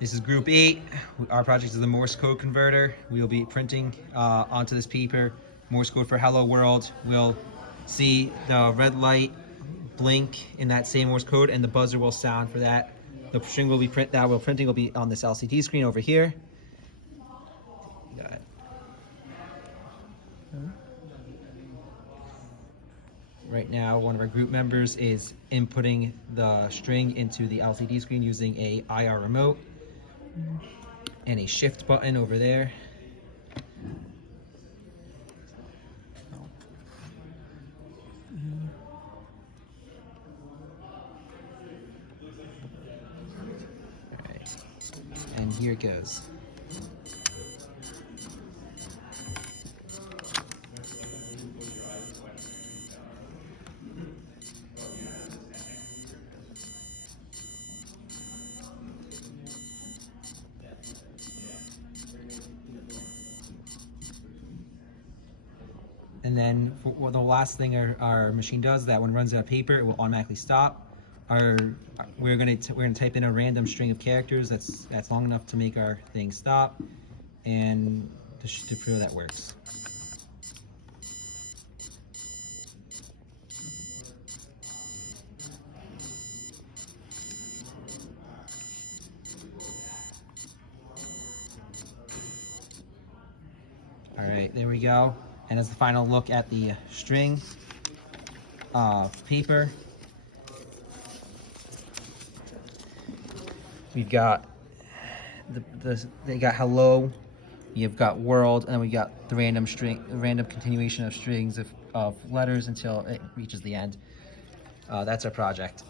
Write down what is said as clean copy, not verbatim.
This is group 8. Our project is the Morse code converter. We will be printing onto this paper Morse code for hello world. We'll see the red light blink in that same Morse code, and the buzzer will sound for that. The string will be printing will be on this LCD screen over here. Got it. Right now, one of our group members is inputting the string into the LCD screen using a IR remote and a shift button over there. All right. And here it goes. And then for the last thing our machine does, that when it runs out of paper, it will automatically stop. We're gonna type in a random string of characters that's long enough to make our thing stop, and to prove that works. All right, there we go. And as the final look at the string of paper, we've got they got hello, you've got world, and then we got the random continuation of strings of letters until it reaches the end. That's our project.